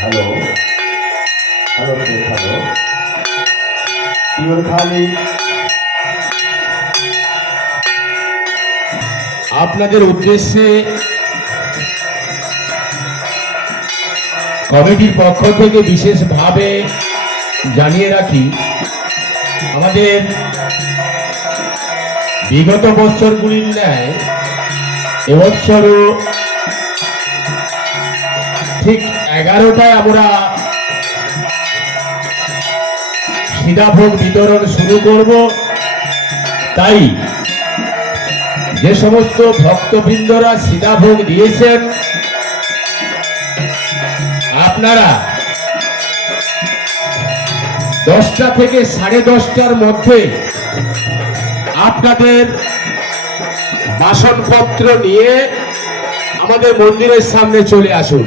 Hello hello hello pure খালি। আপনাদের উদ্দেশ্যে কমিটির পক্ষ থেকে বিশেষভাবে জানিয়ে রাখি, আমাদের বিগত বছরগুলির ন্যায় এবছরও ঠিক এগারোটায় আমরা সীতাভোগ বিতরণ শুরু করব। তাই যে সমস্ত ভক্তবৃন্দরা সীতাভোগ দিয়েছেন, আপনারা দশটা থেকে সাড়ে দশটার মধ্যে আপনাদের বাসনপত্র নিয়ে আমাদের মন্দিরের সামনে চলে আসুন।